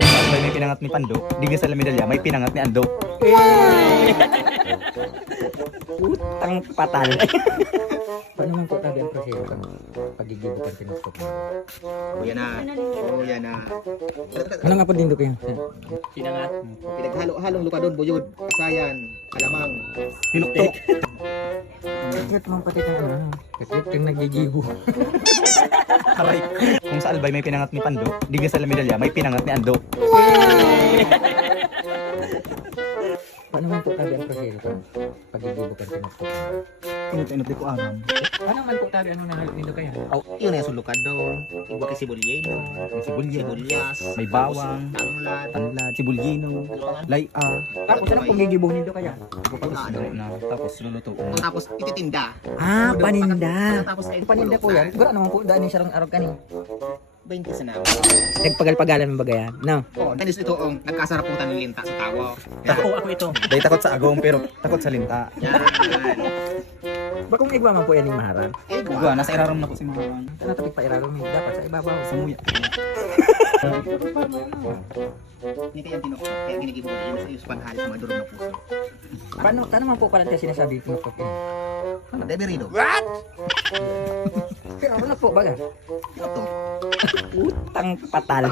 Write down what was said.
Sabay may pinangat ni Pando, di sa medalya, may pinangat ni Ando. Utang patal. Paano man po tabi ang proseso pagigibot ang tinuskop mo? Yan na. Oh, yan na. Ano nga po din kayo? Pinangat. Pinaghalo-halong luka doon, buyod, kasayan, kalamang. Tinuktok. Bakit mong pati ka ano? Bakit kang nagigibo? Aray. Kung sa Albay may pinangat ni Pando, di sa medalya, may pinangat ni Ando. Paano man po tabi ang proseso pagigibot ang tinuskop mo? Inut-inut di ko aram. Paano man po tabi ano nahalo din kayo? Oh, yun na yung sulukan doon. Iba kay sibulyeno, May sibulya, sibulyas, may bawang, tanglad. tanlad, sibulyino, laya. Tapos ano pong gigibuhin do kaya? Tapos na, tapos lulutuin. Tapos ititinda. Ah, paninda. Tapos ay Paninda po yan. Siguro naman po daan yung sarang arog kani. 20 sa naman. Nagpagal-pagalan mo ba yan? No. Oh, tanis ito ang nagkasaraputan ng linta sa tawo. Ako ito. Dahil takot sa agong pero takot sa linta. Yan. Ba kung igwa man po yan yung maharang? Uga, nasa iraram na po si mga Ano tapit pa iraro mo? Dapat sa ibabaw. sumuya. Hindi kaya tinuktok. Kaya ginigibo na yun sa iyos panghali sa mga durog na puso. Paano naman po pala tayo sinasabi ko ito? Ano? Deberido. Pero ano po baga? Tinuktok. Utang patal.